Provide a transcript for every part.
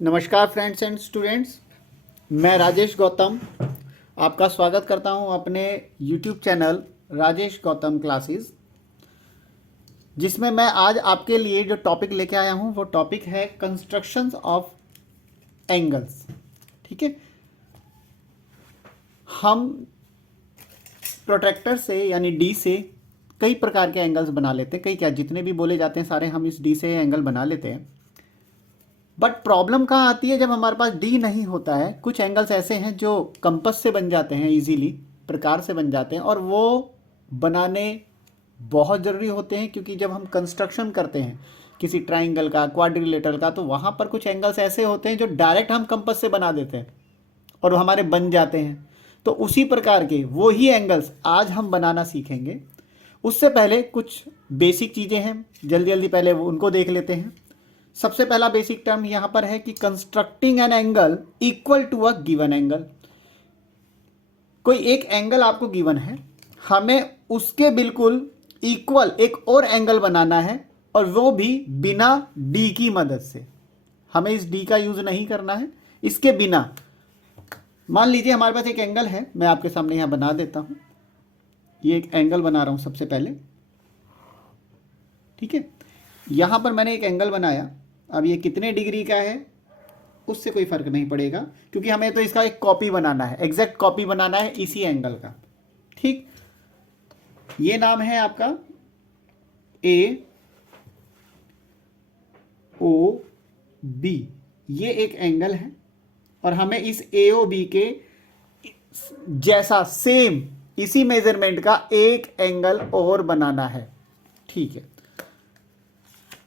नमस्कार friends and students, मैं राजेश गौतम आपका स्वागत करता हूं अपने YouTube channel Rajesh Gautam classes, जिसमें मैं आज आपके लिए जो टॉपिक लेके आया हूं वो टॉपिक है कंस्ट्रक्शंस ऑफ एंगल्स। ठीक है, हम प्रोट्रैक्टर से यानी डी से कई प्रकार के एंगल्स बना लेते हैं। कई क्या, जितने भी बोले जाते हैं सारे हम इस डी से एंगल बना लेते हैं। बट प्रॉब्लम कहाँ आती है जब हमारे पास डी नहीं होता है। कुछ एंगल्स ऐसे हैं जो कंपस से बन जाते हैं, इजीली प्रकार से बन जाते हैं, और वो बनाने बहुत ज़रूरी होते हैं, क्योंकि जब हम कंस्ट्रक्शन करते हैं किसी ट्राइंगल का, क्वाड्रिलेटरल का, तो वहाँ पर कुछ एंगल्स ऐसे होते हैं जो डायरेक्ट हम कंपस से बना देते हैं और वो हमारे बन जाते हैं। तो उसी प्रकार के वो ही एंगल्स आज हम बनाना सीखेंगे। उससे पहले कुछ बेसिक चीज़ें हैं, जल्दी जल्दी पहले वो उनको देख लेते हैं। सबसे पहला बेसिक टर्म यहां पर है कि constructing an angle equal to a given angle. कोई एक एंगल आपको गिवन है, हमें उसके बिल्कुल इक्वल एक और एंगल बनाना है, और वो भी बिना डी की मदद से। हमें इस डी का यूज नहीं करना है, इसके बिना। मान लीजिए हमारे पास एक एंगल है, मैं आपके सामने यहां बना देता हूं। ये एक एंगल बना रहा हूं सबसे पहले। ठीक है, यहां पर मैंने एक एंगल बनाया। अब ये कितने डिग्री का है उससे कोई फर्क नहीं पड़ेगा, क्योंकि हमें तो इसका एक कॉपी बनाना है, एग्जैक्ट कॉपी बनाना है इसी एंगल का। ठीक, ये नाम है आपका ए ओ बी। ये एक एंगल है और हमें इस ए ओ बी के जैसा सेम इसी मेजरमेंट का एक एंगल और बनाना है। ठीक है,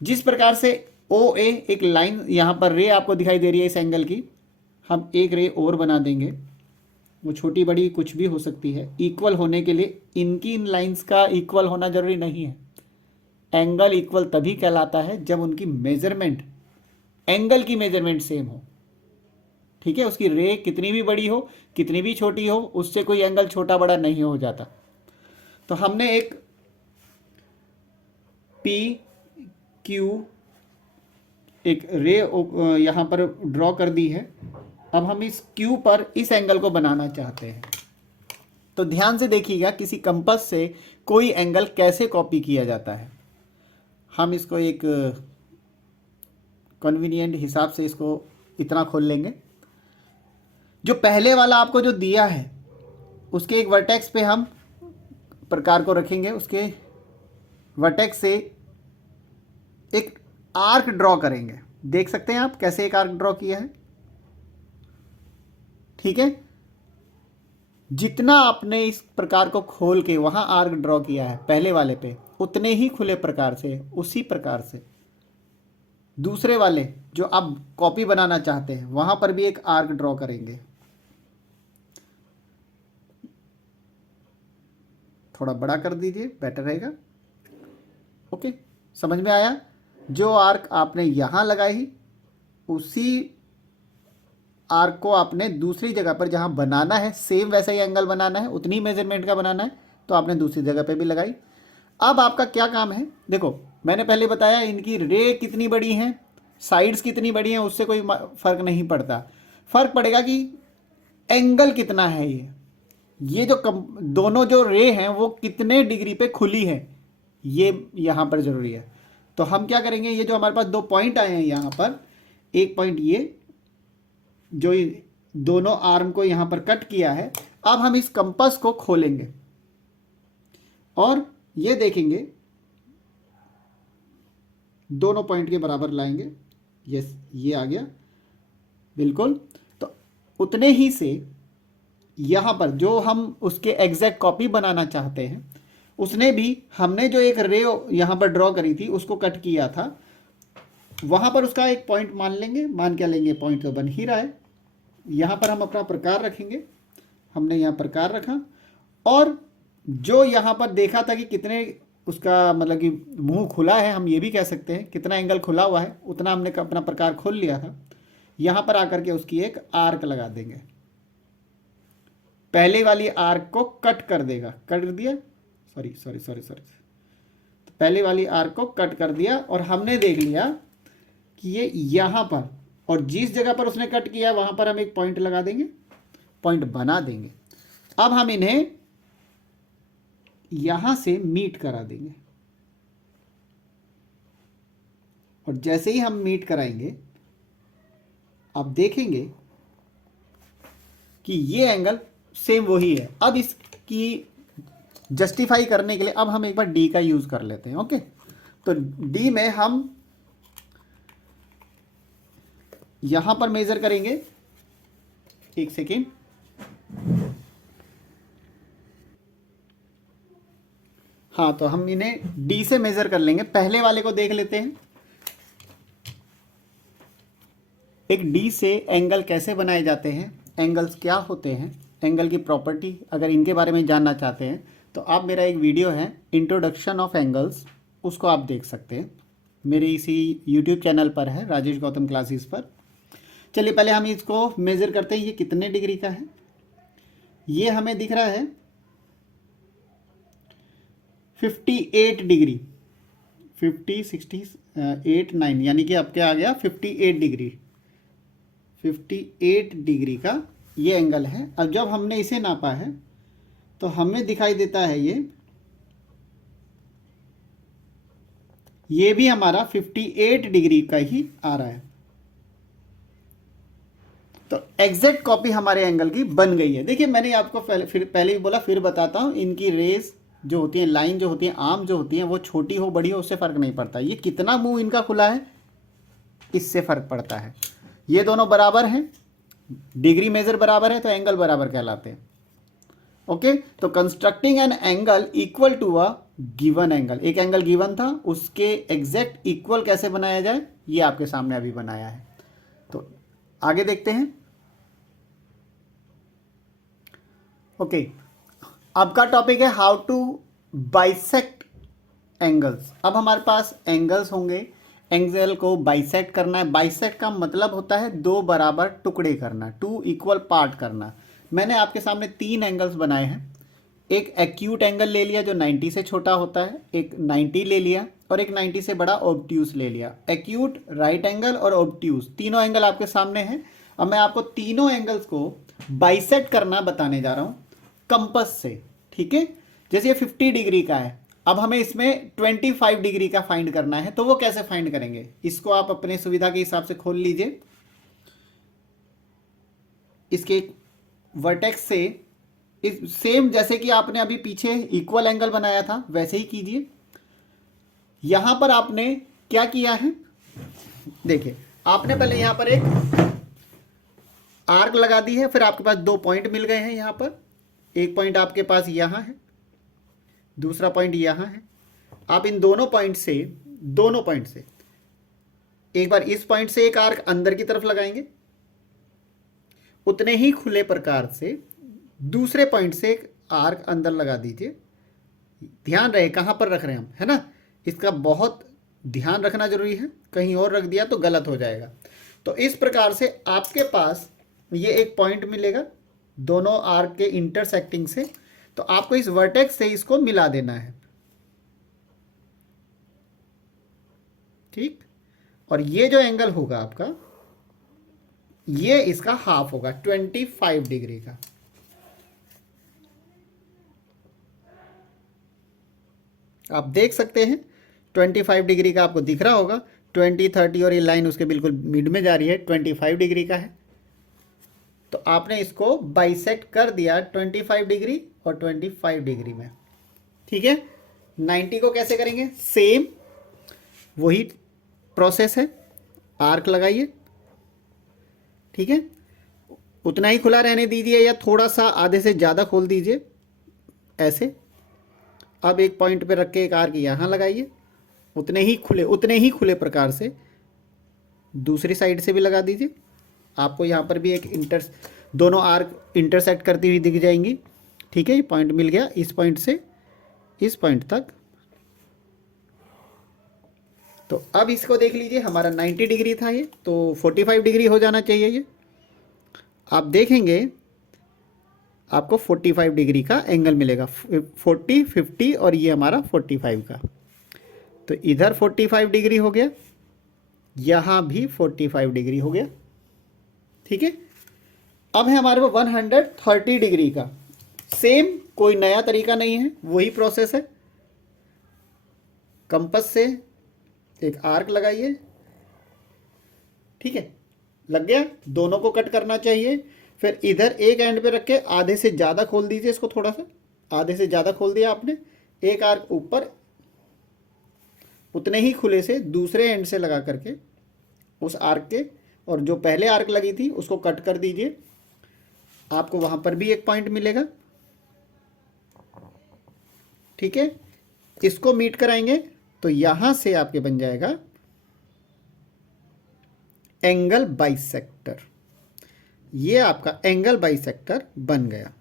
जिस प्रकार से ओ ए एक लाइन, यहां पर रे आपको दिखाई दे रही है इस एंगल की, हम एक रे और बना देंगे। वो छोटी बड़ी कुछ भी हो सकती है। इक्वल होने के लिए इनकी इन लाइंस का इक्वल होना जरूरी नहीं है। एंगल इक्वल तभी कहलाता है जब उनकी मेजरमेंट, एंगल की मेजरमेंट सेम हो। ठीक है, उसकी रे कितनी भी बड़ी हो, कितनी भी छोटी हो, उससे कोई एंगल छोटा बड़ा नहीं हो जाता। तो हमने एक पी क्यू एक रे यहां पर ड्रॉ कर दी है। अब हम इस क्यू पर इस एंगल को बनाना चाहते हैं। तो ध्यान से देखिएगा, किसी कंपास से कोई एंगल कैसे कॉपी किया जाता है। हम इसको एक कन्वीनियंट हिसाब से इसको इतना खोल लेंगे। जो पहले वाला आपको जो दिया है उसके एक वर्टेक्स पे हम प्रकार को रखेंगे, उसके वर्टेक्स से एक आर्क ड्रॉ करेंगे। देख सकते हैं आप कैसे एक आर्क ड्रॉ किया है। ठीक है, जितना आपने इस प्रकार को खोल के वहां आर्क ड्रॉ किया है पहले वाले पे, उतने ही खुले प्रकार से, उसी प्रकार से दूसरे वाले जो आप कॉपी बनाना चाहते हैं वहां पर भी एक आर्क ड्रॉ करेंगे। थोड़ा बड़ा कर दीजिए, बेटर रहेगा। ओके, समझ में आया। जो आर्क आपने यहां लगाई, उसी आर्क को आपने दूसरी जगह पर जहां बनाना है, सेम वैसा ही एंगल बनाना है, उतनी मेजरमेंट का बनाना है, तो आपने दूसरी जगह पे भी लगाई। अब आपका क्या काम है, देखो मैंने पहले बताया इनकी रे कितनी बड़ी हैं, साइड्स कितनी बड़ी हैं, उससे कोई फर्क नहीं पड़ता। फर्क पड़ेगा कि एंगल कितना है। ये जो दोनों जो रे हैं वो कितने डिग्री पे खुली है, ये यहां पर जरूरी है। तो हम क्या करेंगे, ये जो हमारे पास दो पॉइंट आए हैं यहां पर, एक पॉइंट ये जो दोनों आर्म को यहां पर कट किया है, अब हम इस कंपास को खोलेंगे और ये देखेंगे दोनों पॉइंट के बराबर लाएंगे। यस, ये आ गया बिल्कुल। तो उतने ही से यहां पर जो हम उसके एग्जैक्ट कॉपी बनाना चाहते हैं, उसने भी हमने जो एक रे यहां पर ड्रॉ करी थी उसको कट किया था, वहां पर उसका एक पॉइंट मान लेंगे। मान क्या लेंगे, पॉइंट तो बन ही रहा है। यहां पर हम अपना प्रकार रखेंगे। हमने यहां प्रकार रखा, और जो यहां पर देखा था कि कितने उसका मतलब कि मुंह खुला है, हम ये भी कह सकते हैं कितना एंगल खुला हुआ है, उतना हमने अपना प्रकार खोल लिया था। यहां पर आकर के उसकी एक आर्क लगा देंगे। पहले वाली आर्क को कट कर देगा, कट दिया, सॉरी सॉरी सॉरी सॉरी, पहले वाली आर्क को कट कर दिया, और हमने देख लिया कि ये यहां पर और जिस जगह पर उसने कट किया वहां पर हम एक पॉइंट लगा देंगे, पॉइंट बना देंगे। अब हम इन्हें यहां से मीट करा देंगे, और जैसे ही हम मीट कराएंगे आप देखेंगे कि ये एंगल सेम वही है। अब इसकी जस्टिफाई करने के लिए अब हम एक बार डी का यूज कर लेते हैं। ओके, तो डी में हम यहां पर मेजर करेंगे, एक सेकेंड, हाँ, तो हम इन्हें डी से मेजर कर लेंगे। पहले वाले को देख लेते हैं, एक डी से एंगल कैसे बनाए जाते हैं, एंगल्स क्या होते हैं, एंगल की प्रॉपर्टी अगर इनके बारे में जानना चाहते हैं तो आप मेरा एक वीडियो है इंट्रोडक्शन ऑफ एंगल्स, उसको आप देख सकते हैं, मेरे इसी यूट्यूब चैनल पर है, राजेश गौतम क्लासेस पर। चलिए पहले हम इसको मेज़र करते हैं, ये कितने डिग्री का है। ये हमें दिख रहा है 58 डिग्री, 50 60 8 9, यानी कि अब क्या आ गया 58 डिग्री, 58 डिग्री का ये एंगल है। अब जब हमने इसे नापा है तो हमें दिखाई देता है ये भी हमारा 58 डिग्री का ही आ रहा है। तो एग्जैक्ट कॉपी हमारे एंगल की बन गई है। देखिए मैंने आपको पहले भी बोला, फिर बताता हूँ, इनकी रेस जो होती है, लाइन जो होती है, आर्म जो होती है, वो छोटी हो बड़ी हो उससे फ़र्क नहीं पड़ता। ये कितना मुंह इनका खुला है इससे फ़र्क पड़ता है। ये दोनों बराबर हैं, डिग्री मेजर बराबर है तो एंगल बराबर कहलाते हैं। ओके, तो constructing an angle equal to a given angle, एक एंगल गिवन था उसके एग्जैक्ट इक्वल कैसे बनाया जाए ये आपके सामने अभी बनाया है। तो आगे देखते हैं। ओके, अब का टॉपिक है हाउ टू बाइसेक्ट एंगल्स। अब हमारे पास एंगल्स होंगे, एंगल को बाइसेक्ट करना है। बाइसेक्ट का मतलब होता है दो बराबर टुकड़े करना, टू इक्वल पार्ट करना। मैंने आपके सामने 3 एंगल्स बनाए हैं। एक एक्यूट एंगल ले लिया जो 90 से छोटा होता है, एक 90 ले लिया, और एक 90 से बड़ा ऑब्ट्यूस ले लिया। एक्यूट, राइट एंगल और ऑब्ट्यूस, तीनों एंगल आपके सामने हैं। अब मैं आपको तीनों एंगल्स को बाइसेक्ट करना बताने जा रहा हूँ कंपस से, ठीक है। जैसे ये 50 डिग्री का है, अब हमें इसमें 25 डिग्री का फाइंड करना है, तो वो कैसे फाइंड करेंगे, इसको आप अपने सुविधा के हिसाब से खोल लीजिए। इसके वर्टेक्स से सेम जैसे कि आपने अभी पीछे इक्वल एंगल बनाया था वैसे ही कीजिए। यहां पर आपने क्या किया है, देखिए आपने पहले यहां पर एक आर्क लगा दी है, फिर आपके पास 2 पॉइंट मिल गए हैं। यहां पर एक पॉइंट आपके पास यहां है, दूसरा पॉइंट यहां है। आप इन दोनों पॉइंट से एक बार इस पॉइंट से एक आर्क अंदर की तरफ लगाएंगे, उतने ही खुले प्रकार से दूसरे पॉइंट से एक आर्क अंदर लगा दीजिए। ध्यान रहे कहां पर रख रहे हैं हम, है ना, इसका बहुत ध्यान रखना जरूरी है, कहीं और रख दिया तो गलत हो जाएगा। तो इस प्रकार से आपके पास ये एक पॉइंट मिलेगा दोनों आर्क के इंटरसेक्टिंग से, तो आपको इस वर्टेक्स से इसको मिला देना है, ठीक। और ये जो एंगल होगा आपका, ये इसका हाफ होगा 25 डिग्री का। आप देख सकते हैं 25 डिग्री का आपको दिख रहा होगा, 20 30 और ये लाइन उसके बिल्कुल मिड में जा रही है, 25 डिग्री का है। तो आपने इसको बाइसेक्ट कर दिया 25 डिग्री और 25 डिग्री में, ठीक है। 90 को कैसे करेंगे, सेम वही प्रोसेस है, आर्क लगाइए, ठीक है, उतना ही खुला रहने दीजिए या थोड़ा सा आधे से ज़्यादा खोल दीजिए ऐसे। अब एक पॉइंट पे रख के एक आर्क यहाँ लगाइए, उतने ही खुले प्रकार से दूसरी साइड से भी लगा दीजिए। आपको यहाँ पर भी एक दोनों आर्क इंटरसेक्ट करती हुई दिख जाएंगी, ठीक है। ये पॉइंट मिल गया, इस पॉइंट से इस पॉइंट तक। तो अब इसको देख लीजिए, हमारा 90 डिग्री था ये, तो 45 डिग्री हो जाना चाहिए ये। आप देखेंगे आपको 45 डिग्री का एंगल मिलेगा, 40 50 और ये हमारा 45 का। तो इधर 45 डिग्री हो गया, यहाँ भी 45 डिग्री हो गया, ठीक है। अब है हमारे पास 130 डिग्री का, सेम, कोई नया तरीका नहीं है, वही प्रोसेस है। कंपास से एक आर्क लगाइए, ठीक है, लग गया। दोनों को कट करना चाहिए। फिर इधर एक एंड पे रख के आधे से ज़्यादा खोल दीजिए इसको, थोड़ा सा आधे से ज़्यादा खोल दिया आपने। एक आर्क ऊपर, उतने ही खुले से दूसरे एंड से लगा करके उस आर्क के, और जो पहले आर्क लगी थी उसको कट कर दीजिए। आपको वहाँ पर भी एक पॉइंट मिलेगा, ठीक है। इसको मीट कराएंगे तो यहाँ से आपके बन जाएगा एंगल बाइसेक्टर। ये आपका एंगल बाइसेक्टर बन गया,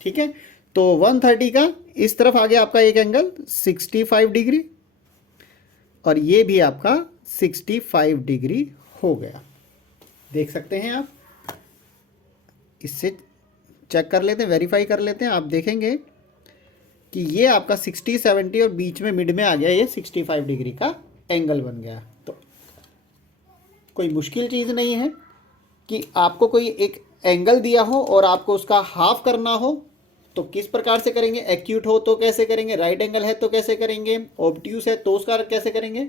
ठीक है। तो 130 का इस तरफ आ गया आपका एक एंगल 65 डिग्री, और ये भी आपका 65 डिग्री हो गया। देख सकते हैं आप, इससे चेक कर लेते हैं, वेरीफाई कर लेते हैं। आप देखेंगे कि ये आपका 60 70 और बीच में मिड में आ गया, ये 65 डिग्री का एंगल बन गया। तो कोई मुश्किल चीज़ नहीं है कि आपको कोई एक एंगल दिया हो और आपको उसका हाफ करना हो तो किस प्रकार से करेंगे। एक्यूट हो तो कैसे करेंगे, राइट एंगल है तो कैसे करेंगे, ऑब्ट्यूस है तो उसका कैसे करेंगे।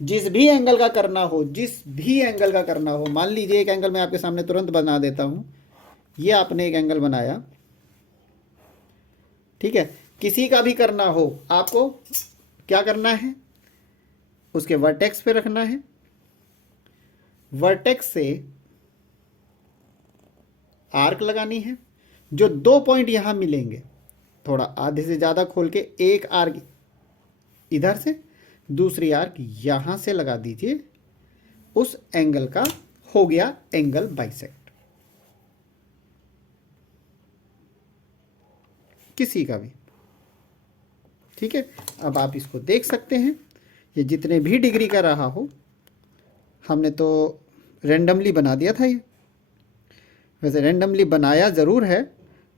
जिस भी एंगल का करना हो, जिस भी एंगल का करना हो। मान लीजिए एक एंगल मैं आपके सामने तुरंत बना देता हूँ। ये आपने एक एंगल बनाया, ठीक है। किसी का भी करना हो आपको क्या करना है, उसके वर्टेक्स पे रखना है, वर्टेक्स से आर्क लगानी है। जो दो पॉइंट यहां मिलेंगे, थोड़ा आधे से ज़्यादा खोल के एक आर्क इधर से, दूसरी आर्क यहां से लगा दीजिए। उस एंगल का हो गया एंगल बाइसेक्ट, किसी का भी, ठीक है। अब आप इसको देख सकते हैं, ये जितने भी डिग्री का रहा हो, हमने तो रेंडमली बना दिया था। ये वैसे रेंडमली बनाया ज़रूर है,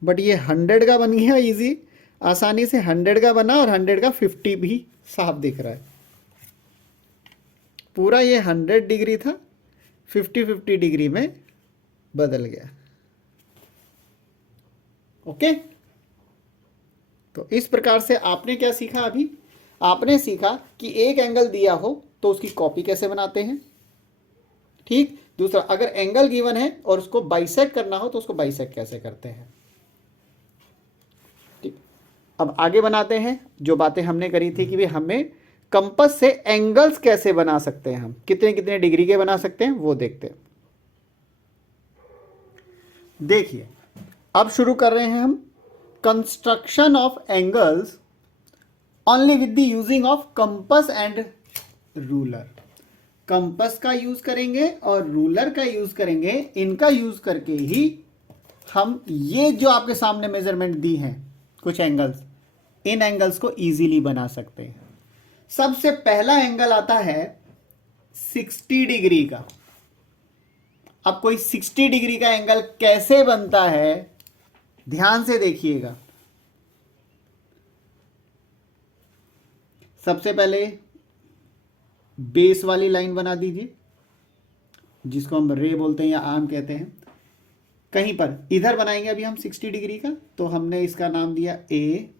बट ये 100 का बन गया इजी, आसानी से 100 का बना, और 100 का 50 भी साफ दिख रहा है। पूरा ये 100 डिग्री था, 50 डिग्री में बदल गया। ओके, तो इस प्रकार से आपने क्या सीखा अभी, आपने सीखा कि एक एंगल दिया हो तो उसकी कॉपी कैसे बनाते हैं, ठीक। दूसरा, अगर एंगल गिवन है और उसको बाइसेक्ट करना हो तो उसको बाइसेक्ट कैसे करते हैं, ठीक। अब आगे बनाते हैं जो बातें हमने करी थी कि भाई हमें कंपास से एंगल्स कैसे बना सकते हैं, हम कितने कितने डिग्री के बना सकते हैं वो देखते हैं। देखिए, अब शुरू कर रहे हैं हम construction of angles only with the using of compass and ruler. Compass का यूज करेंगे और रूलर का यूज करेंगे। इनका यूज करके ही हम ये जो आपके सामने मेजरमेंट दी हैं कुछ एंगल्स, इन एंगल्स को इजीली बना सकते हैं। सबसे पहला एंगल आता है 60 डिग्री का। अब कोई 60 डिग्री का एंगल कैसे बनता है, ध्यान से देखिएगा। सबसे पहले बेस वाली लाइन बना दीजिए, जिसको हम रे बोलते हैं या आर्म कहते हैं। कहीं पर इधर बनाएंगे अभी हम 60 डिग्री का, तो हमने इसका नाम दिया ए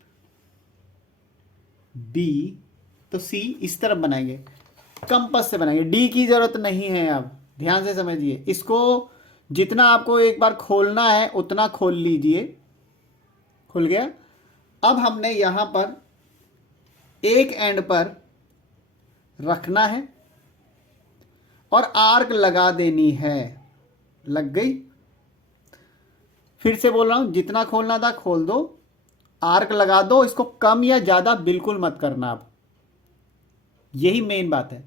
बी, तो सी इस तरफ बनाएंगे, कंपास से बनाएंगे। डी की जरूरत नहीं है। अब ध्यान से समझिए, इसको जितना आपको एक बार खोलना है उतना खोल लीजिए। खुल गया। अब हमने यहां पर एक एंड पर रखना है और आर्क लगा देनी है। लग गई। फिर से बोल रहा हूं, जितना खोलना था खोल दो, आर्क लगा दो। इसको कम या ज्यादा बिल्कुल मत करना। आप, यही मेन बात है,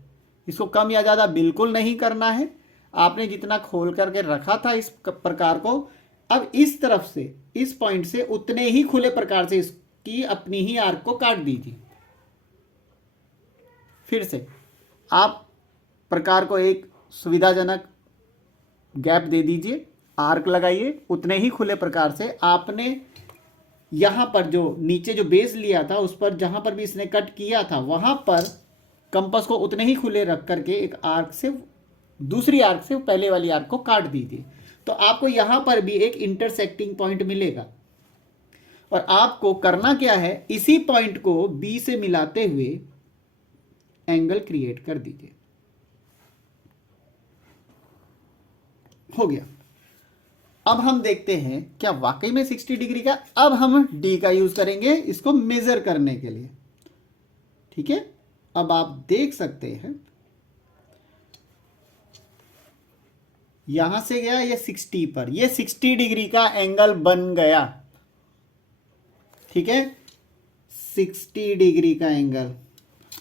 इसको कम या ज्यादा बिल्कुल नहीं करना है। आपने जितना खोल करके रखा था इस प्रकार को, अब इस तरफ से, इस पॉइंट से उतने ही खुले प्रकार से इसकी अपनी ही आर्क को काट दीजिए। फिर से आप प्रकार को एक सुविधाजनक गैप दे दीजिए, आर्क लगाइए उतने ही खुले प्रकार से। आपने यहां पर जो नीचे जो बेस लिया था उस पर, जहां पर भी इसने कट किया था वहां पर कंपास को उतने ही खुले रख करके एक आर्क से दूसरी आर्क से पहले वाली आर्क को काट दीजिए, तो आपको यहां पर भी एक इंटरसेक्टिंग पॉइंट मिलेगा। और आपको करना क्या है, इसी पॉइंट को बी से मिलाते हुए एंगल क्रिएट कर दीजिए। हो गया। अब हम देखते हैं क्या वाकई में 60 डिग्री का। अब हम डी का यूज करेंगे इसको मेजर करने के लिए। ठीक है, अब आप देख सकते हैं यहां से गया ये 60 पर, ये 60 डिग्री का एंगल बन गया। ठीक है, 60 डिग्री का एंगल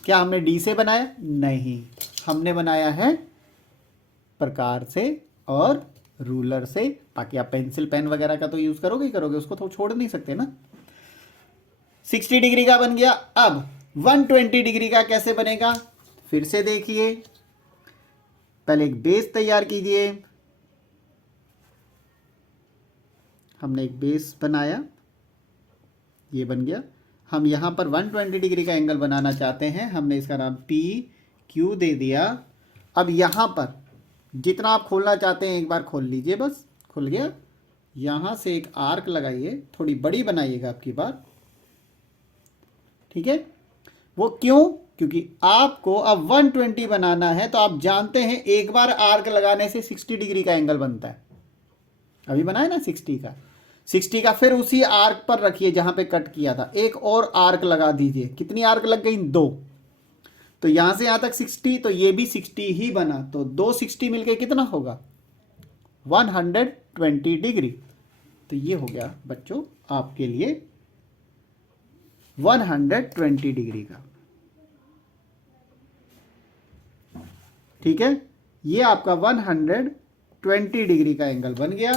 क्या हमने डी से बनाया? नहीं, हमने बनाया है प्रकार से और रूलर से। बाकी आप पेंसिल पेन वगैरह का तो यूज करोगे ही करोगे, उसको तो छोड़ नहीं सकते ना। 60 डिग्री का बन गया। अब 120 डिग्री का कैसे बनेगा, फिर से देखिए। पहले एक बेस तैयार कीजिए। हमने एक बेस बनाया, ये बन गया। हम यहां पर 120 डिग्री का एंगल बनाना चाहते हैं, हमने इसका नाम पी क्यू दे दिया। अब यहां पर जितना आप खोलना चाहते हैं एक बार खोल लीजिए, बस खुल गया। यहां से एक आर्क लगाइए, थोड़ी बड़ी बनाइएगा आपकी बार। ठीक है, वो क्यों? क्योंकि आपको अब 120 बनाना है, तो आप जानते हैं एक बार आर्क लगाने से 60 डिग्री का एंगल बनता है। अभी बनाया ना 60 का, फिर उसी आर्क पर रखिए जहां पे कट किया था, एक और आर्क लगा दीजिए। कितनी आर्क लग गई? 2। तो यहां से यहां तक 60, तो ये भी 60 ही बना। तो 2 60 मिलके कितना होगा? 120 डिग्री। तो ये हो गया बच्चों आपके लिए 120 डिग्री का। ठीक है, ये आपका 120 डिग्री का एंगल बन गया।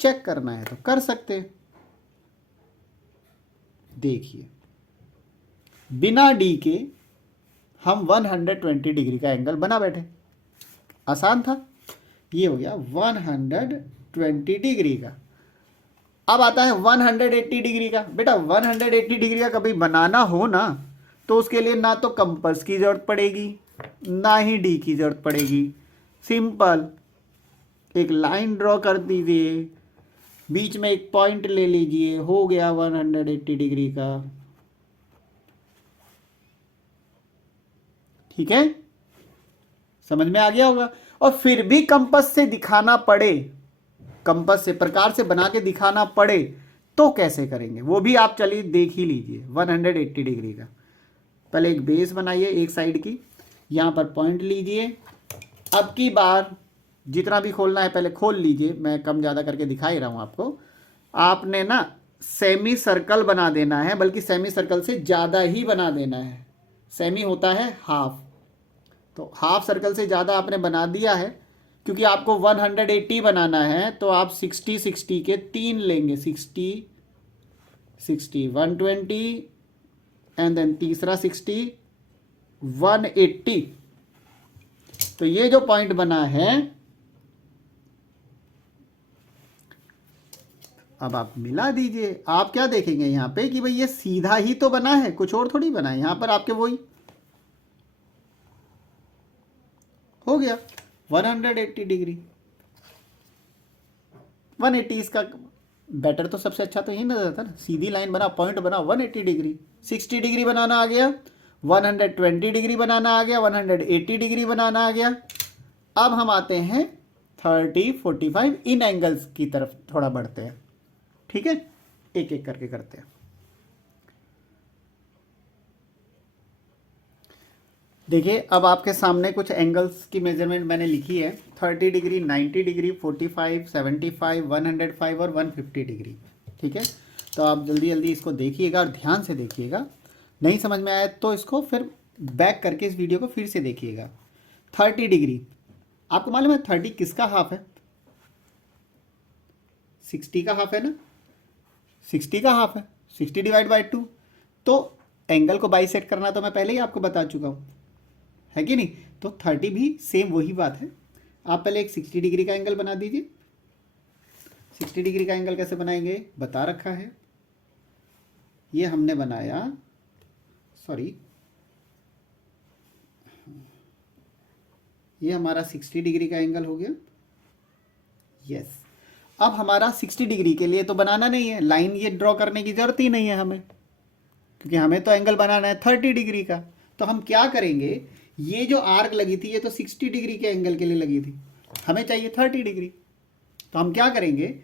चेक करना है तो कर सकते हैं। देखिए, बिना डी के हम 120 डिग्री का एंगल बना बैठे। आसान था। ये हो गया 120 डिग्री का। अब आता है 180 डिग्री का। बेटा 180 डिग्री का कभी बनाना हो ना, तो उसके लिए ना तो कंपास की जरूरत पड़ेगी, ना ही डी की जरूरत पड़ेगी। सिंपल एक लाइन ड्रॉ कर दीजिए, बीच में एक पॉइंट ले लीजिए, हो गया 180 डिग्री का। ठीक है, समझ में आ गया होगा। और फिर भी कंपास से दिखाना पड़े, कंपास से प्रकार से बना के दिखाना पड़े, तो कैसे करेंगे वो भी आप चलिए देख ही लीजिए। 180 डिग्री का पहले एक बेस बनाइए एक साइड की, यहां पर पॉइंट लीजिए। अब की बार जितना भी खोलना है पहले खोल लीजिए, मैं कम ज़्यादा करके दिखा ही रहा हूँ आपको। आपने ना सेमी सर्कल बना देना है, बल्कि सेमी सर्कल से ज़्यादा ही बना देना है। सेमी होता है हाफ, तो हाफ सर्कल से ज़्यादा आपने बना दिया है। क्योंकि आपको 180 बनाना है, तो आप 60 60 के 3 लेंगे। 60 60 120 एंड देन तीसरा 60 180। तो ये जो पॉइंट बना है, अब आप मिला दीजिए। आप क्या देखेंगे यहां पे कि भाई ये सीधा ही तो बना है, कुछ और थोड़ी बना है। यहां पर आपके वही हो गया 180 डिग्री। 180 इसका बेटर तो सबसे अच्छा तो यही नजर आता ना, सीधी लाइन बना, पॉइंट बना, 180 डिग्री। 60 डिग्री बनाना आ गया, 120 डिग्री बनाना आ गया, 180 डिग्री बनाना आ गया। अब हम आते हैं 30 45 इन एंगल्स की तरफ थोड़ा बढ़ते हैं। ठीक है, एक एक करके करते हैं। देखिए, अब आपके सामने कुछ एंगल्स की मेजरमेंट मैंने लिखी है। 30 डिग्री, 90 डिग्री, 45, 75, 105 और 150 डिग्री। ठीक है, तो आप जल्दी जल्दी इसको देखिएगा और ध्यान से देखिएगा। नहीं समझ में आया तो इसको फिर बैक करके इस वीडियो को फिर से देखिएगा। 30 डिग्री, आपको मालूम है 30 किसका हाफ है? 60 का हाफ है ना, 60 का हाफ है, 60 डिवाइड बाई 2। तो एंगल को बाइसेक्ट करना तो मैं पहले ही आपको बता चुका हूँ, है कि नहीं? तो 30 भी सेम वही बात है। आप पहले एक 60 डिग्री का एंगल बना दीजिए। 60 डिग्री का एंगल कैसे बनाएंगे बता रखा है। ये हमने बनाया, सॉरी ये हमारा 60 डिग्री का एंगल हो गया। यस, अब हमारा 60 डिग्री के लिए तो बनाना नहीं है, लाइन ये ड्रॉ करने की ज़रूरत ही नहीं है हमें, क्योंकि हमें तो एंगल बनाना है 30 डिग्री का। तो हम क्या करेंगे, ये जो आर्क लगी थी ये तो 60 डिग्री के एंगल के लिए लगी थी, हमें चाहिए 30 डिग्री। तो हम क्या करेंगे,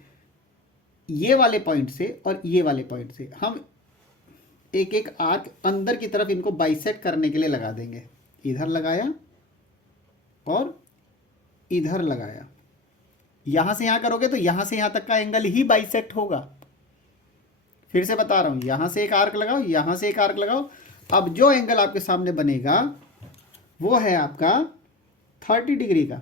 ये वाले पॉइंट से और ये वाले पॉइंट से हम एक एक आर्क अंदर की तरफ इनको बाइसेक्ट करने के लिए लगा देंगे। इधर लगाया और इधर लगाया, यहां से यहां करोगे तो यहां से यहां तक का एंगल ही बाइसेक्ट होगा। फिर से बता रहा हूं, यहां से एक आर्क लगाओ, यहां से एक आर्क लगाओ। अब जो एंगल आपके सामने बनेगा वो है आपका 30 डिग्री का।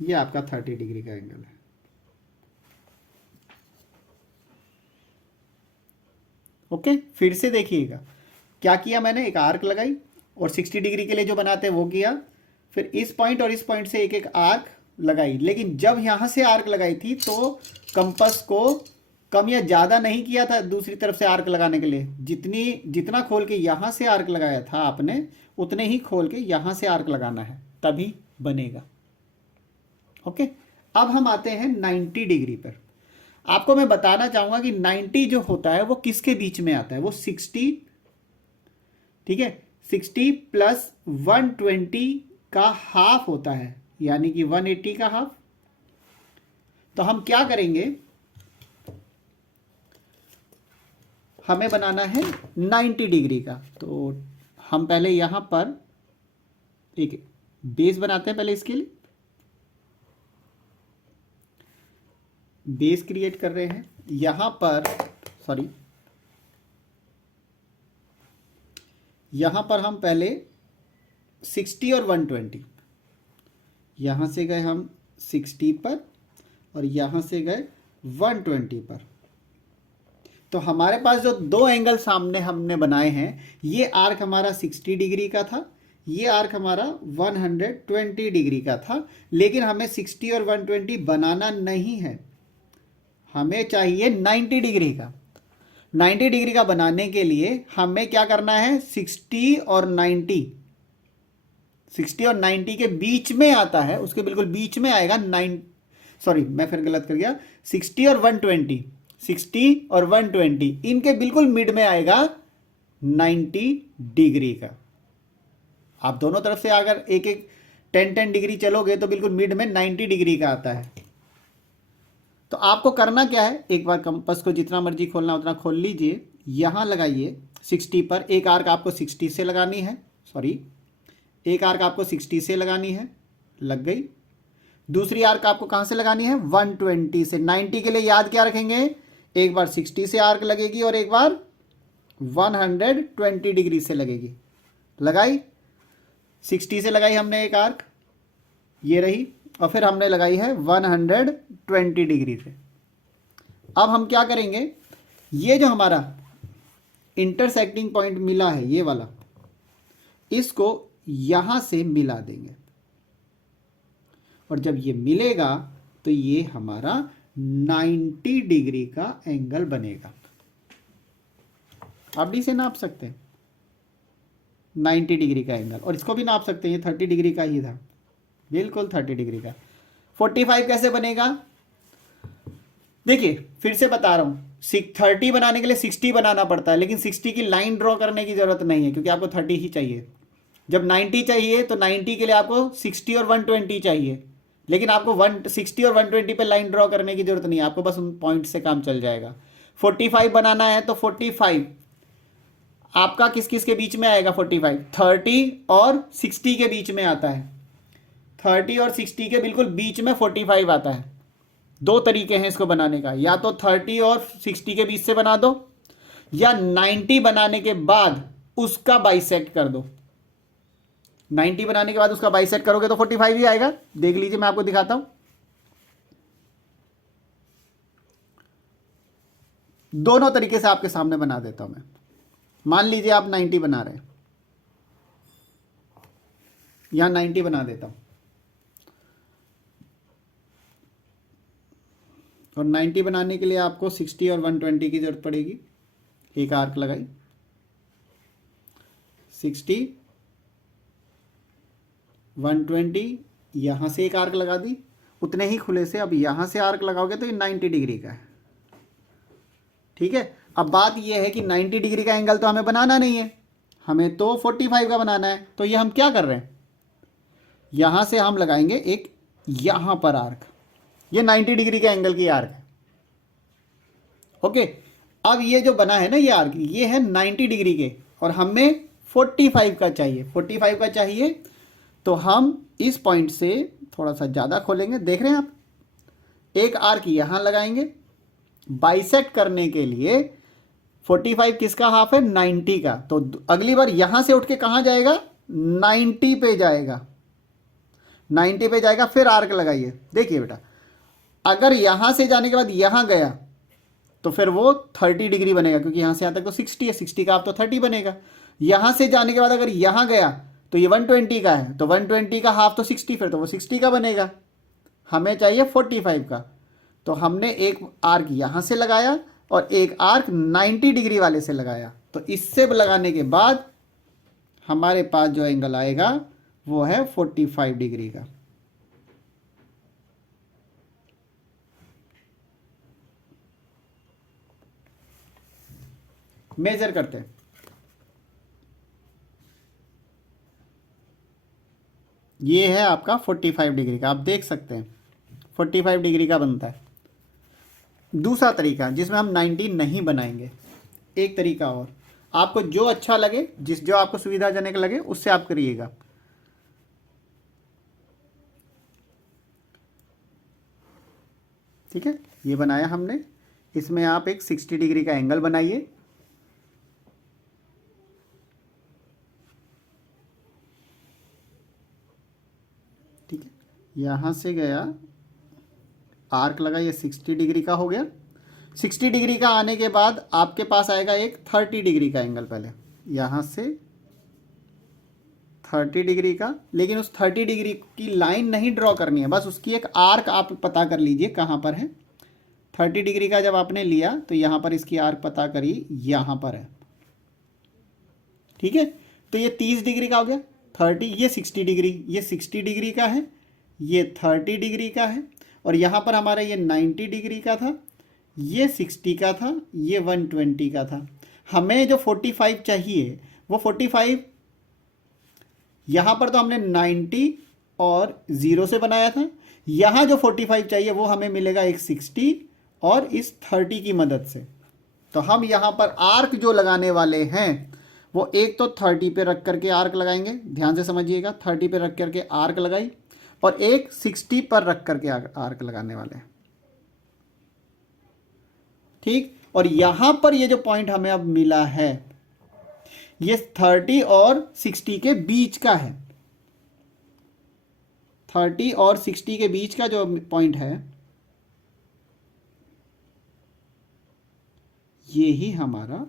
ये आपका 30 डिग्री का एंगल है। ओके, फिर से देखिएगा क्या किया मैंने, एक आर्क लगाई और 60 डिग्री के लिए जो बनाते हैं वो किया, फिर इस पॉइंट और इस पॉइंट से एक एक आर्क लगाई। लेकिन जब यहाँ से आर्क लगाई थी तो कंपास को कम या ज़्यादा नहीं किया था दूसरी तरफ से आर्क लगाने के लिए। जितना खोल के यहाँ से आर्क लगाया था आपने, उतने ही खोल के यहाँ से आर्क लगाना है, तभी बनेगा। ओके, अब हम आते हैं 90 डिग्री पर। आपको मैं बताना चाहूँगा कि 90 जो होता है वो किसके बीच में आता है, वो 60, ठीक है, 60 प्लस 120 का हाफ होता है, यानी कि 180 का हाफ। तो हम क्या करेंगे, हमें बनाना है 90 डिग्री का। तो हम पहले यहां पर एक बेस बनाते हैं, पहले इसके लिए बेस क्रिएट कर रहे हैं। यहां पर यहां पर हम पहले 60 और 120, यहां से गए हम 60 पर और यहां से गए 120 पर। तो हमारे पास जो दो एंगल सामने हमने बनाए हैं, ये आर्क हमारा 60 डिग्री का था, ये आर्क हमारा 120 डिग्री का था। लेकिन हमें 60 और 120 बनाना नहीं है, हमें चाहिए 90 डिग्री का। 90 डिग्री का बनाने के लिए हमें क्या करना है, 60 और 90 के बीच में आता है, उसके बिल्कुल बीच में आएगा। मैं फिर गलत कर गया, 60 और 120, 60 और 120 इनके बिल्कुल मिड में आएगा 90 डिग्री का। आप दोनों तरफ से अगर एक एक 10 डिग्री चलोगे तो बिल्कुल मिड में 90 डिग्री का आता है। तो आपको करना क्या है, एक बार कंपास को जितना मर्जी खोलना उतना खोल लीजिए, यहां लगाइए 60 पर। एक आर्क आपको 60 से लगानी है, एक आर्क आपको 60 से लगानी है, लग गई। दूसरी आर्क आपको कहां से लगानी है, 120 से। 90 के लिए याद क्या रखेंगे, एक बार 60 से आर्क लगेगी और एक बार 120 डिग्री से लगेगी। लगाई, 60 से लगाई हमने एक आर्क, ये रही, और फिर हमने लगाई है 120 डिग्री से। अब हम क्या करेंगे, ये जो हमारा इंटरसेक्टिंग पॉइंट मिला है ये वाला, इसको यहां से मिला देंगे, और जब ये मिलेगा तो ये हमारा 90 डिग्री का एंगल बनेगा। आप डी से नाप सकते हैं 90 डिग्री का एंगल, और इसको भी नाप सकते हैं, ये 30 डिग्री का ही था, बिल्कुल 30 डिग्री का। 45 कैसे बनेगा, देखिए फिर से बता रहा हूं, 30 बनाने के लिए 60 बनाना पड़ता है, लेकिन 60 की लाइन ड्रॉ करने की जरूरत नहीं है, क्योंकि आपको 30 ही चाहिए। जब 90 चाहिए तो 90 के लिए आपको 60 और 120 चाहिए, लेकिन आपको 60 और 120 पे लाइन ड्रॉ करने की जरूरत नहीं है, आपको बस उन पॉइंट से काम चल जाएगा। 45 बनाना है तो 45 आपका किस किस के बीच में आएगा, 45 30 और 60 के बीच में आता है। 30 और 60 के बिल्कुल बीच में 45 आता है। दो तरीके हैं इसको बनाने का, या तो 30 और 60 के बीच से बना दो, या 90 बनाने के बाद उसका बाइसेक्ट कर दो। 90 बनाने के बाद उसका बाइसेक्ट करोगे तो 45 ही आएगा। देख लीजिए, मैं आपको दिखाता हूं, दोनों तरीके से आपके सामने बना देता हूं मैं। मान लीजिए आप 90 बना रहे हैं, यहां 90 बना देता हूं, और 90 बनाने के लिए आपको 60 और 120 की जरूरत पड़ेगी। एक आर्क लगाई, 60, 120, यहाँ से एक आर्क लगा दी, उतने ही खुले से अब यहाँ से आर्क लगाओगे तो ये 90 डिग्री का है। ठीक है, अब बात ये है कि 90 डिग्री का एंगल तो हमें बनाना नहीं है, हमें तो 45 का बनाना है। तो ये हम क्या कर रहे हैं, यहाँ से हम लगाएंगे एक यहाँ पर आर्क, ये 90 डिग्री के एंगल की आर्क है। ओके, अब ये जो बना है ना ये आर्क, ये है 90 डिग्री के और हमें 45 का चाहिए, 45 का चाहिए। तो हम इस पॉइंट से थोड़ा सा ज़्यादा खोलेंगे, देख रहे हैं आप, एक आर्क यहाँ लगाएंगे बाइसेक्ट करने के लिए। 45 किसका हाफ है, 90 का। तो अगली बार यहाँ से उठ के कहाँ जाएगा, 90 पे जाएगा, 90 पे जाएगा, फिर आर्क लगाइए। देखिए बेटा, अगर यहाँ से जाने के बाद यहाँ गया तो फिर वो 30 डिग्री बनेगा, क्योंकि यहाँ से यहाँ तक तो 60 है, 60 का आप तो 30 बनेगा। यहाँ से जाने के बाद अगर यहाँ गया तो ये 120 का है, तो 120 का हाफ तो 60, फिर तो वो 60 का बनेगा। हमें चाहिए 45 का, तो हमने एक आर्क यहाँ से लगाया और एक आर्क 90 डिग्री वाले से लगाया। तो इससे लगाने के बाद हमारे पास जो एंगल आएगा वो है 45 डिग्री का। मेजर करते हैं, ये है आपका 45 डिग्री का, आप देख सकते हैं 45 डिग्री का बनता है। दूसरा तरीका जिसमें हम 90 नहीं बनाएंगे, एक तरीका और, आपको जो अच्छा लगे, जो आपको सुविधाजनक लगे उससे आप करिएगा। ठीक है, ये बनाया हमने, इसमें आप एक 60 डिग्री का एंगल बनाइए। ठीक है, यहाँ से गया, आर्क लगा, ये 60 डिग्री का हो गया। 60 डिग्री का आने के बाद आपके पास आएगा एक 30 डिग्री का एंगल, पहले यहाँ से 30 डिग्री का, लेकिन उस 30 डिग्री की लाइन नहीं ड्रॉ करनी है, बस उसकी एक आर्क आप पता कर लीजिए कहाँ पर है। 30 डिग्री का जब आपने लिया तो यहाँ पर इसकी आर्क पता करिए, यहाँ पर है। ठीक है, तो ये 30 डिग्री का हो गया, 30, ये 60 डिग्री, ये 60 डिग्री का है, ये 30 डिग्री का है, और यहाँ पर हमारा ये 90 डिग्री का था, ये 60 का था, ये 120 का था। हमें जो 45 चाहिए वो 45, यहाँ पर तो हमने 90 और 0 से बनाया था, यहाँ जो 45 चाहिए वो हमें मिलेगा एक 60 और इस 30 की मदद से। तो हम यहाँ पर आर्क जो लगाने वाले हैं वो एक तो 30 पे रख करके आर्क लगाएंगे, ध्यान से समझिएगा, 30 पे रख करके आर्क लगाई, और एक 60 पर रख करके आर्क लगाने वाले हैं। ठीक, और यहां पर ये जो पॉइंट हमें अब मिला है ये 30 और 60 के बीच का है, 30 और 60 के बीच का जो पॉइंट है यही हमारा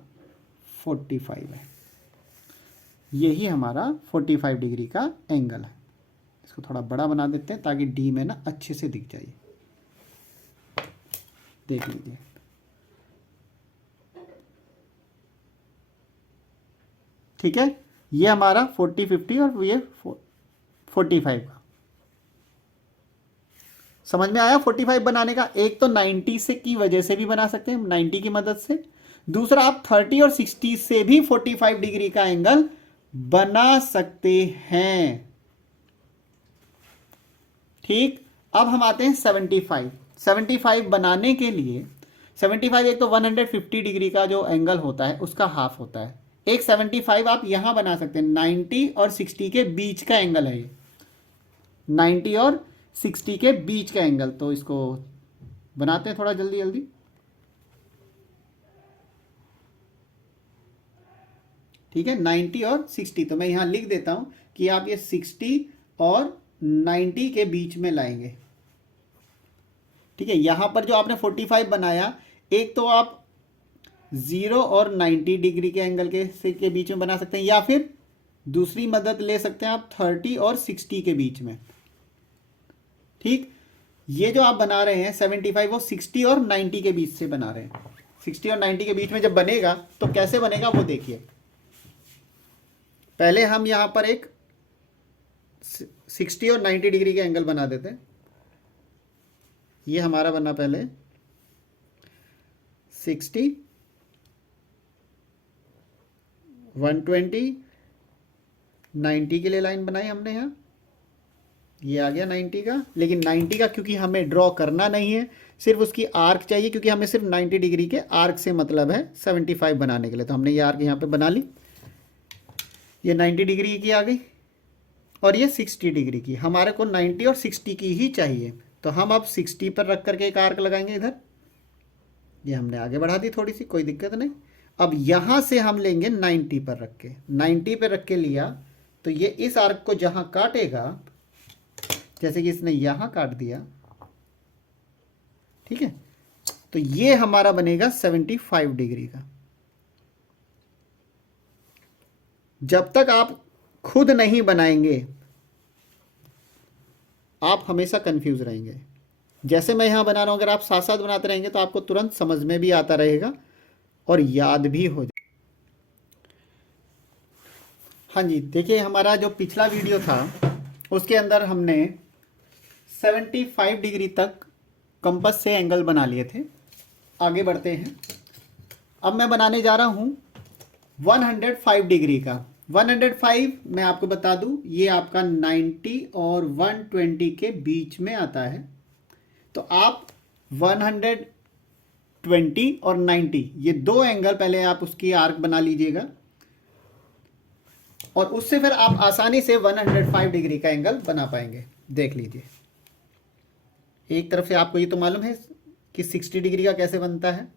45 है, यही हमारा 45 डिग्री का एंगल है। इसको थोड़ा बड़ा बना देते हैं ताकि डी में ना अच्छे से दिख जाए, देख लीजिए। ठीक है, ये हमारा 40, 50 और ये 45 का समझ में आया। 45 बनाने का एक तो 90 से की वजह से भी बना सकते हैं, 90 की मदद से। दूसरा आप 30 और 60 से भी 45 डिग्री का एंगल बना सकते हैं। ठीक, अब हम आते हैं 75। 75 बनाने के लिए 75 एक तो 150 डिग्री का जो एंगल होता है उसका हाफ होता है। एक 75 आप यहां बना सकते हैं, 90 और 60 के बीच का एंगल है ये, 90 और 60 के बीच का एंगल। तो इसको बनाते हैं थोड़ा जल्दी जल्दी। ठीक है, 90 और 60, तो मैं यहां लिख देता हूं कि आप ये 60 और 90 के बीच में लाएंगे। ठीक है, यहां पर जो आपने 45 बनाया, एक तो आप 0 और 90 डिग्री के एंगल के बीच में बना सकते हैं, या फिर दूसरी मदद ले सकते हैं आप 30 और 60 के बीच में। ठीक, ये जो आप बना रहे हैं 75 वो 60 और 90 के बीच से बना रहे हैं। 60 और 90 के बीच में जब बनेगा तो कैसे बनेगा वो देखिए। पहले हम यहाँ पर एक 60 और 90 डिग्री के एंगल बना देते हैं। ये हमारा बना पहले 60, 120, 90 के लिए लाइन बनाई हमने यहाँ, ये आ गया 90 का। लेकिन 90 का क्योंकि हमें ड्रॉ करना नहीं है, सिर्फ उसकी आर्क चाहिए, क्योंकि हमें सिर्फ 90 डिग्री के आर्क से मतलब है 75 बनाने के लिए। तो हमने ये आर्क यहाँ पे बना ली। ये 90 डिग्री की आ गई और ये 60 डिग्री की। हमारे को 90 और 60 की ही चाहिए, तो हम अब 60 पर रख करके एक आर्क लगाएंगे इधर। ये हमने आगे बढ़ा दी थोड़ी सी, कोई दिक्कत नहीं। अब यहाँ से हम लेंगे 90 पर रख के, 90 पर रख के लिया तो ये इस आर्क को जहाँ काटेगा, जैसे कि इसने यहाँ काट दिया, ठीक है, तो ये हमारा बनेगा 75 डिग्री का। जब तक आप खुद नहीं बनाएंगे आप हमेशा कंफ्यूज रहेंगे। जैसे मैं यहाँ बना रहा हूँ, अगर आप साथ साथ बनाते रहेंगे तो आपको तुरंत समझ में भी आता रहेगा और याद भी हो जाए। हाँ जी, देखिए हमारा जो पिछला वीडियो था उसके अंदर हमने 75 डिग्री तक कंपास से एंगल बना लिए थे। आगे बढ़ते हैं। अब मैं बनाने जा रहा हूँ 105 डिग्री का। 105 मैं आपको बता दूं, ये आपका 90 और 120 के बीच में आता है। तो आप 120 और 90 ये दो एंगल पहले आप उसकी आर्क बना लीजिएगा और उससे फिर आप आसानी से 105 डिग्री का एंगल बना पाएंगे। देख लीजिए, एक तरफ से आपको ये तो मालूम है कि 60 डिग्री का कैसे बनता है,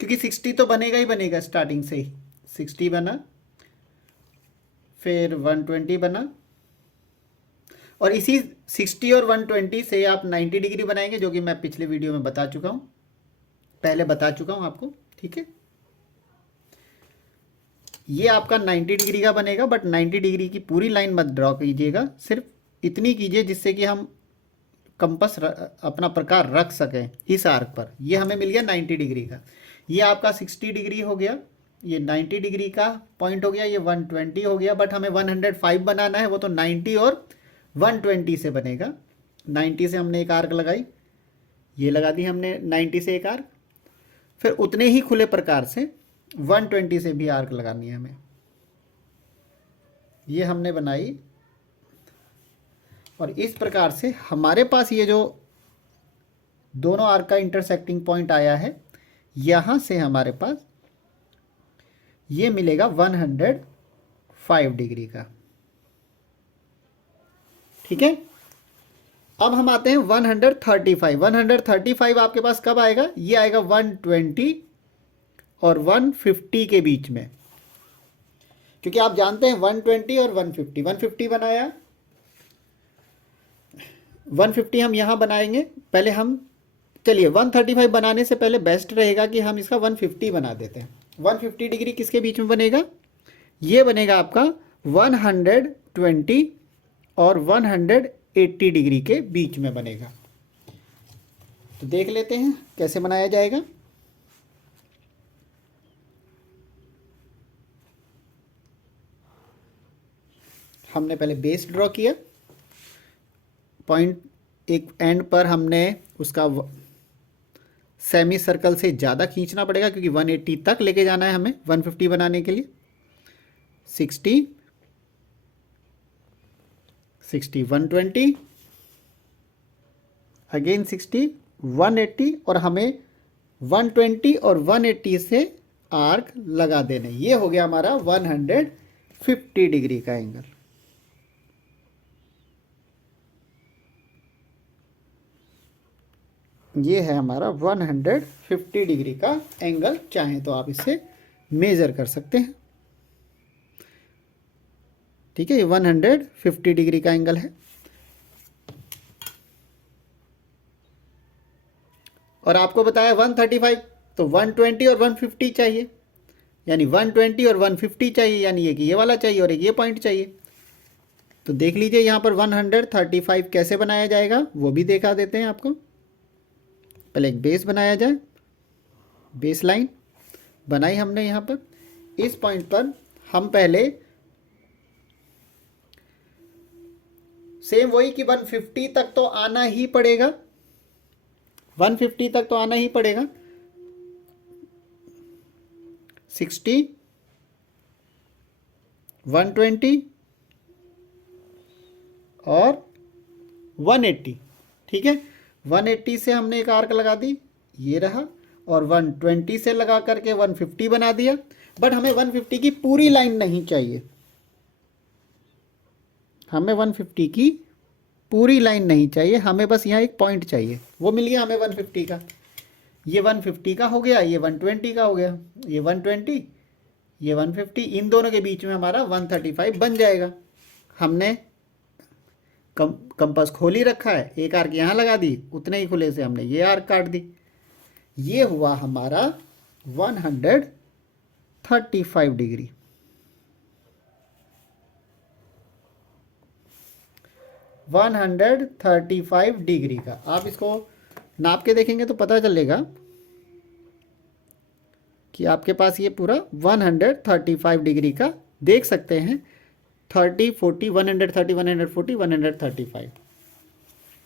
क्योंकि 60 तो बनेगा ही बनेगा स्टार्टिंग से ही। 60 बना, फिर 120 बना, और इसी 60 और 120 से आप 90 डिग्री बनाएंगे, जो कि मैं पिछले वीडियो में बता चुका हूँ, पहले बता चुका हूँ आपको, ठीक है। ये आपका 90 डिग्री का बनेगा, बट 90 डिग्री की पूरी लाइन मत ड्रॉ कीजिएगा, सिर्फ इतनी कीजिए जिससे कि हम कंपास अपना प्रकार रख सकें इस आर्क पर। ये हमें मिल गया 90 डिग्री का। ये आपका 60 डिग्री हो गया, ये 90 डिग्री का पॉइंट हो गया, ये 120 हो गया, बट हमें 105 बनाना है, वो तो 90 और 120 से बनेगा। 90 से हमने एक आर्क लगाई, ये लगा दी हमने 90 से एक आर्क, फिर उतने ही खुले प्रकार से 120 से भी आर्क लगानी है हमें। ये हमने बनाई और इस प्रकार से हमारे पास ये जो दोनों आर्क का इंटरसेक्टिंग पॉइंट आया है, यहाँ से हमारे पास ये मिलेगा 105 डिग्री का, ठीक है। अब हम आते हैं 135। 135 आपके पास कब आएगा? ये आएगा 120 और 150 के बीच में, क्योंकि आप जानते हैं 120 और 150। 150 बनाया, 150 हम यहाँ बनाएंगे। पहले हम चलिए 135 बनाने से पहले बेस्ट रहेगा कि हम इसका 150 बना देते हैं। 150 डिग्री किसके बीच में बनेगा? ये बनेगा आपका 120 और 180 डिग्री के बीच में बनेगा। तो देख लेते हैं कैसे बनाया जाएगा। हमने पहले बेस ड्रॉ किया, पॉइंट एक एंड पर हमने उसका सेमी सर्कल से ज़्यादा खींचना पड़ेगा, क्योंकि 180 तक लेके जाना है हमें 150 बनाने के लिए। 60, 120, अगेन 60, 180, और हमें 120 और 180 से आर्क लगा देने। ये हो गया हमारा 150 डिग्री का एंगल। ये है हमारा 150 डिग्री का एंगल। चाहें तो आप इसे मेज़र कर सकते हैं, ठीक है। ये 150 डिग्री का एंगल है। और आपको बताया 135, तो 120 और 150 चाहिए, यानी 120 और 150 चाहिए, यानी एक ये वाला चाहिए और एक ये पॉइंट चाहिए। तो देख लीजिए यहाँ पर 135 कैसे बनाया जाएगा, वो भी दिखा देते हैं आपको। पहले एक बेस बनाया जाए, बेस लाइन बनाई हमने यहाँ पर। इस पॉइंट पर हम पहले सेम वही कि 150 तक तो आना ही पड़ेगा, 150 तक तो आना ही पड़ेगा। 60, 120 और 180। ठीक है, 180 से हमने एक आर्क लगा दी, ये रहा, और 120 से लगा करके 150 बना दिया। बट हमें 150 की पूरी लाइन नहीं चाहिए, हमें 150 की पूरी लाइन नहीं चाहिए, हमें बस यहाँ एक पॉइंट चाहिए, वो मिल गया हमें 150 का। ये 150 का हो गया, ये 120 का हो गया, ये 120, ये 150, इन दोनों के बीच में हमारा 135 बन जाएगा। हमने कंपास खोल ही रखा है, एक आर्क यहाँ लगा दी, उतने ही खुले से हमने ये आर्क काट दी। ये हुआ हमारा 135 डिग्री। वन 135 डिग्री का आप इसको नाप के देखेंगे तो पता चलेगा कि आपके पास ये पूरा 135 डिग्री का देख सकते हैं। 30, 40, 130, 140, 135।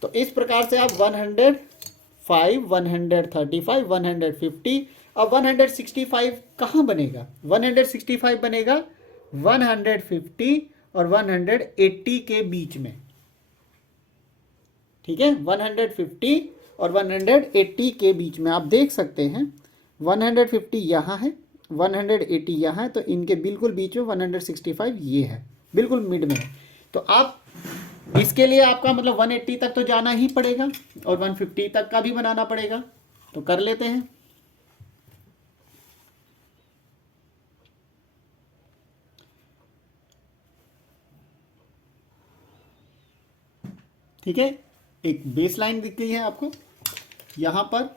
तो इस प्रकार से आप 105, 135, 150, अब 165 कहाँ बनेगा? 165 बनेगा 150 और 180 के बीच में। ठीक है, 150 और 180 के बीच में आप देख सकते हैं 150 यहाँ है, 180 यहाँ है, तो इनके बिल्कुल बीच में 165 ये है, बिल्कुल मिड में है। तो आप इसके लिए आपका मतलब 180 तक तो जाना ही पड़ेगा और 150 तक का भी बनाना पड़ेगा, तो कर लेते हैं। ठीक है, एक बेस लाइन दिख गई है आपको यहां पर।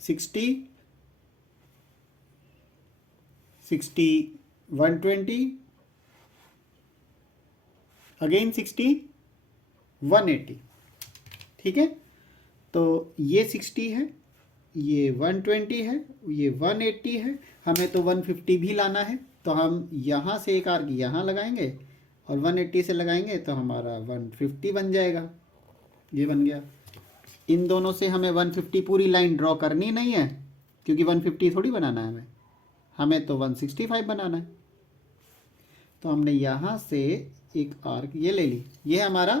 Sixty 120, again 60, 180। ठीक है, तो ये 60 है, ये 120 है, ये 180 है, हमें तो 150 भी लाना है, तो हम यहाँ से एक आर्क यहाँ लगाएंगे और 180 से लगाएंगे तो हमारा 150 बन जाएगा। ये बन गया। इन दोनों से हमें 150 पूरी लाइन ड्रॉ करनी नहीं है, क्योंकि 150 थोड़ी बनाना है हमें तो 165 बनाना है। तो हमने यहाँ से एक आर्क ये ले ली, ये हमारा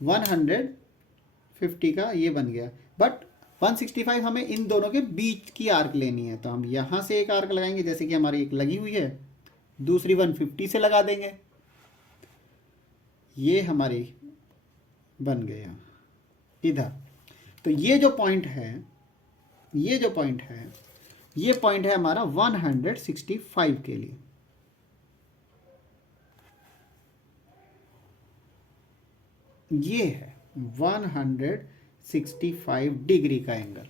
150 का ये बन गया। बट 165 हमें इन दोनों के बीच की आर्क लेनी है, तो हम यहाँ से एक आर्क लगाएंगे, जैसे कि हमारी एक लगी हुई है, दूसरी 150 से लगा देंगे, ये हमारी बन गया इधर। तो ये जो पॉइंट है, ये जो पॉइंट है, ये पॉइंट है हमारा 165 के लिए। ये है 165 डिग्री का एंगल।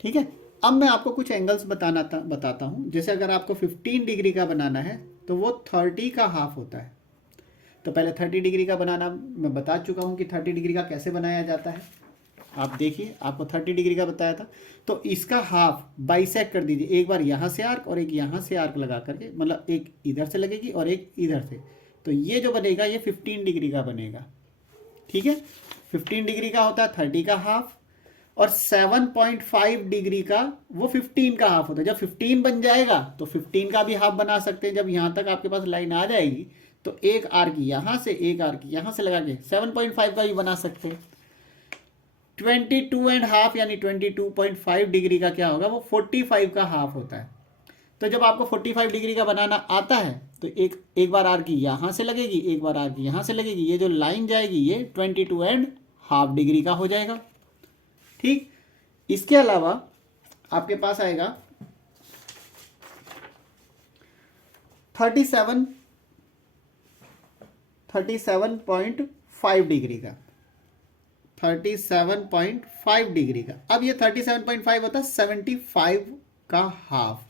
ठीक है, अब मैं आपको कुछ एंगल्स बताता हूं। जैसे अगर आपको 15 डिग्री का बनाना है तो वो 30 का हाफ होता है। तो पहले 30 डिग्री का बनाना मैं बता चुका हूं कि 30 डिग्री का कैसे बनाया जाता है। आप देखिए, आपको 30 डिग्री का बताया था, तो इसका हाफ बाइसेक्ट कर दीजिए, एक बार यहाँ से आर्क और एक यहाँ से आर्क लगा करके, मतलब एक इधर से लगेगी और एक इधर से, तो ये जो बनेगा ये 15 डिग्री का बनेगा। ठीक है, 15 डिग्री का होता है 30 का हाफ, और 7.5 डिग्री का वो 15 का हाफ होता है। जब 15 बन जाएगा तो 15 का भी हाफ बना सकते हैं। जब यहाँ तक आपके पास लाइन आ जाएगी तो एक आर्क यहाँ से एक आर्क यहाँ से लगा के 7.5 का भी बना सकते हैं। 22.5 यानी 22.5 डिग्री का क्या होगा, वो 45 का हाफ होता है। तो जब आपको 45 डिग्री का बनाना आता है तो एक बार आर्क यहाँ से लगेगी, एक बार आर्क यहाँ से लगेगी, ये जो लाइन जाएगी ये 22.5 डिग्री का हो जाएगा। ठीक, इसके अलावा आपके पास आएगा 37.5 डिग्री का, 37.5 डिग्री का। अब ये 37.5 होता है 75 का हाफ।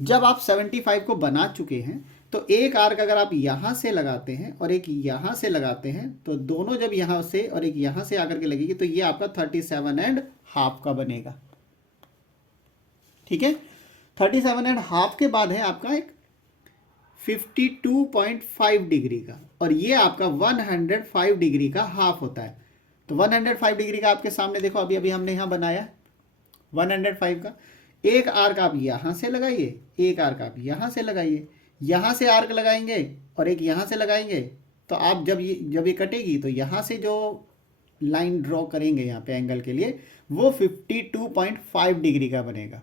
जब आप 75 को बना चुके हैं तो एक आर्क अगर आप यहाँ से लगाते हैं और एक यहाँ से लगाते हैं तो दोनों जब यहाँ से और एक यहाँ से आकर के लगेगी तो ये आपका 37.5 का बनेगा। ठीक है, 37.5 के बाद है आपका एक 52.5 डिग्री का, और ये आपका 105 डिग्री का हाफ होता है। तो 105 डिग्री का आपके सामने देखो, अभी अभी हमने यहाँ बनाया 105 का। एक आर्क आप यहाँ से लगाइए, एक आर्क आप यहाँ से लगाइए, यहाँ से आर्क लगाएंगे और एक यहाँ से लगाएंगे, तो आप जब ये कटेगी तो यहाँ से जो लाइन ड्रॉ करेंगे यहाँ पे एंगल के लिए, वो 52.5 डिग्री का बनेगा।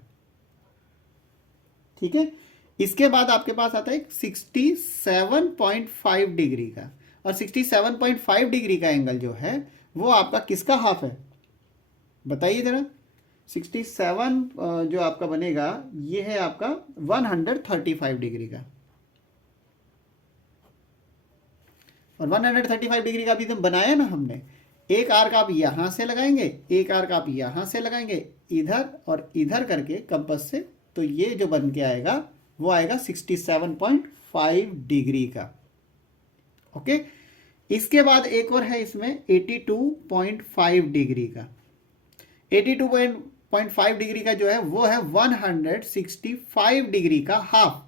ठीक है, इसके बाद आपके पास आता है 67.5 डिग्री का, और 67.5 डिग्री का एंगल जो है वो आपका किसका हाफ है बताइए जरा। 67 जो आपका बनेगा ये है आपका 135 डिग्री का, और 135 डिग्री का भी तो बनाया ना हमने। एक आर्क आप यहां से लगाएंगे, एक आर्क आप यहां से लगाएंगे, इधर और इधर करके कंपास से, तो ये जो बन के आएगा वो आएगा 67.5 डिग्री का। ओके, इसके बाद एक और है इसमें 82.5 डिग्री का। 82.5 डिग्री का जो है वो है 165 डिग्री का हाफ।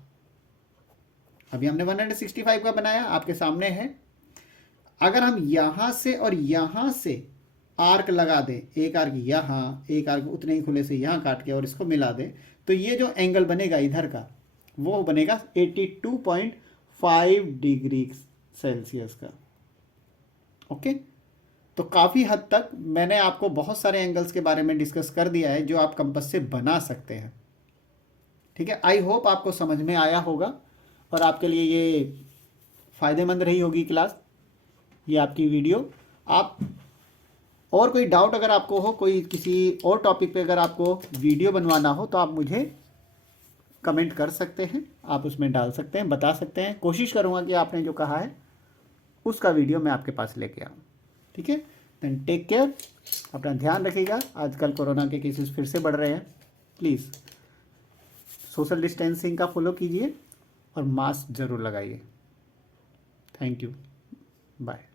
अभी हमने 165 का बनाया, आपके सामने है। अगर हम यहां से और यहां से आर्क लगा दें, एक आर्क यहां, एक आर्क उतने ही खुले से यहां काट के और इसको मिला दें, तो ये जो एंगल बनेगा इधर का वो बनेगा 82.5 डिग्री सेल्सियस का। ओके, तो काफ़ी हद तक मैंने आपको बहुत सारे एंगल्स के बारे में डिस्कस कर दिया है जो आप कंपास से बना सकते हैं। ठीक है, आई होप आपको समझ में आया होगा और आपके लिए ये फ़ायदेमंद रही होगी क्लास, ये आपकी वीडियो। आप और कोई डाउट अगर आपको हो, कोई किसी और टॉपिक पे अगर आपको वीडियो बनवाना हो, तो आप मुझे कमेंट कर सकते हैं, आप उसमें डाल सकते हैं, बता सकते हैं। कोशिश करूँगा कि आपने जो कहा है उसका वीडियो मैं आपके पास लेके आऊँ। ठीक है, देन टेक केयर, अपना ध्यान रखिएगा। आजकल कोरोना के केसेस फिर से बढ़ रहे हैं, प्लीज़ सोशल डिस्टेंसिंग का फॉलो कीजिए और मास्क ज़रूर लगाइए। Thank you, bye.